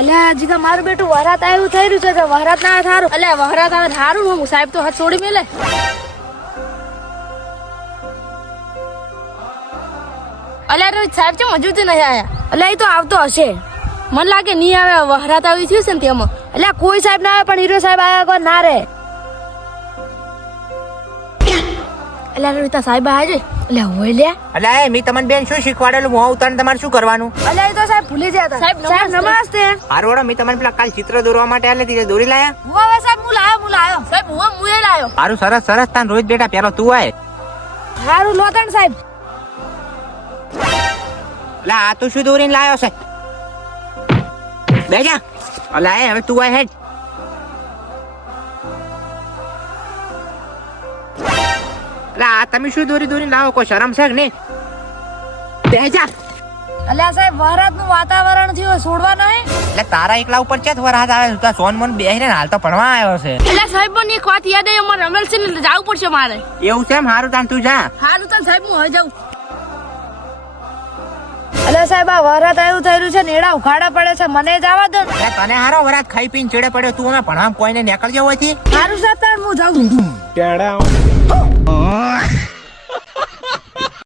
અલ્યા જીગા મારું બેટું વરાત આવ્યું થઈ રહ્યું છે કે વરાત ના થારું અલ્યા વરાત આવે થારું હું સાહેબ તો હાથ છોડી મેલે અલ્યા રોજ સાહેબ છે હજુ નહીં આયા અલ્યા એ તો આવતો હશે મને લાગે નહીં આવે વરાત આવી થયું છે ને તેમાં અલ્યા કોઈ સાહેબ ના આવે પણ હીરો સાહેબ આયા કોઈ ના રે અલ્યા રોહિતા સાહેબ આયા છે અલ્યા હોય લે અલ્યા એ મી તમને બેન શું શીખવાડેલું હું ઉતાર તમારે શું કરવાનું અલ્યા એ તો સાહેબ ભૂલી ગયા હતા સાહેબ નમસ્તે હારું મી તમને પેલા કાલ ચિત્ર દોરવા માટે આલે તી દોરી લાયા હું હવે સાહેબ હું લાયો સાહેબ હું લાયો હારું સરસ સરસ તાન રોહિત બેટા પેલો તું આય હારું લોતણ સાહેબ અલ્યા આ તું શું દોરીને લાયો છે બેજા અલ્યા હવે તું આય હેડ આ તમે શું દોરીને લાવો કોઈ શરમ છે કે નહીં બેજા અલ્યા સાહેબ વરાત નું વાતાવરણ થયું છોડવા નહીં એટલે તારા એકલા ઉપર ચેત વરસાદ આવે તું સોન મન બેહીને હાલ તો ભણવા આવ્યો છે અલ્યા સાહેબ મને એક વાત યાદ આવી અમારે રમેલ છે ને જવું પડશે મારે એવું છે એમ હારું તાન તું જા હારું તાન સાહેબ હું હવે જાઉં અલ્યા સાહેબ આ વરાત આવ્યું થઈ રહ્યું છે નેડા ઉખાડા પડે છે મને જવા દો તને હારો વરાત ખાઈ પીને ચડે પડ્યો તું અમે ભણવા કોઈને નીકળજો હોયથી હારું સાહેબ હું જાઉં